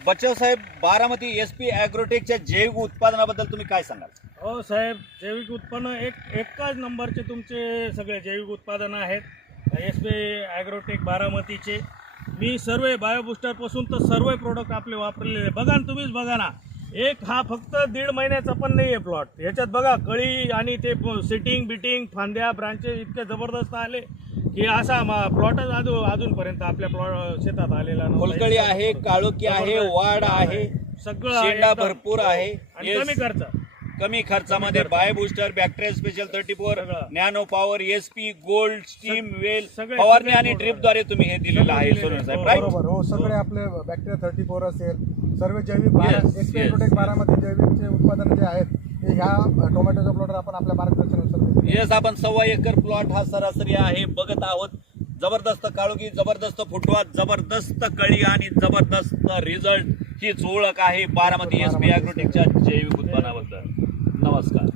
बच्चव साहेब, Baramati SP ॲग्रोटेकच्या जैविक उत्पादनाबद्दल तुम्ही काय सांगाल? हो साहेब, जैविक उत्पन्न एकाच नंबरचे तुमचे सगळे जैविक उत्पादनं आहेत SP ॲग्रोटेक बारामतीचे. मी सर्व बायोबुस्टरपासून तर सर्व प्रोडक्ट आपले वापरलेले बघा ना, तुम्हीच बघा ना. एक हा फक्त 1.5 महिन्याचा पण नाही आहे प्लॉट. याच्यात बघा कळी आणि ते सिटिंग बिटिंग फांद्या ब्रांचेस इतके जबरदस्त आले की असा प्लॉटच अजूनपर्यंत आपल्या शेतात आलेला नव्हता. फुलकळी आहे, काळोखी आहे, वाढ आहे, सगळं शेंडा एकदम भरपूर आहे आणि कमी खर्च. कमी खर्चामध्ये बायोबूस्टर, बॅक्टेरिया स्पेशल 34, सगळं. Nano power, SP gold, steam well सगळे फवारणी आणि product. ड्रिपद्वारे तुम्ही हे दिलेलं आहे सगळं सोनू साहेब, दिलेलं राईट? बरोबर. हो, सगळे आपले बॅक्टेरिया 34 असेल, सर्व जैविक Yes, SP yes. Agrotech Baramati जैविकचे उत्पादन जे आहेत ते ह्या टोमॅटोच्या प्लॉटवर आपण आपल्या मार्गदर्शनानुसार येस, आपण 1.25 एकर प्लॉट हा सरासरी आहे बघत आहोत. जबरदस्त काळोखी, जबरदस्त फुटवा, जबरदस्त कळी आणि जबरदस्त रिझल्ट हीच ओळख आहे बारामती SP ॲग्रोटेकच्या जैविक उत्पन्नाबद्दल. नमस्कार.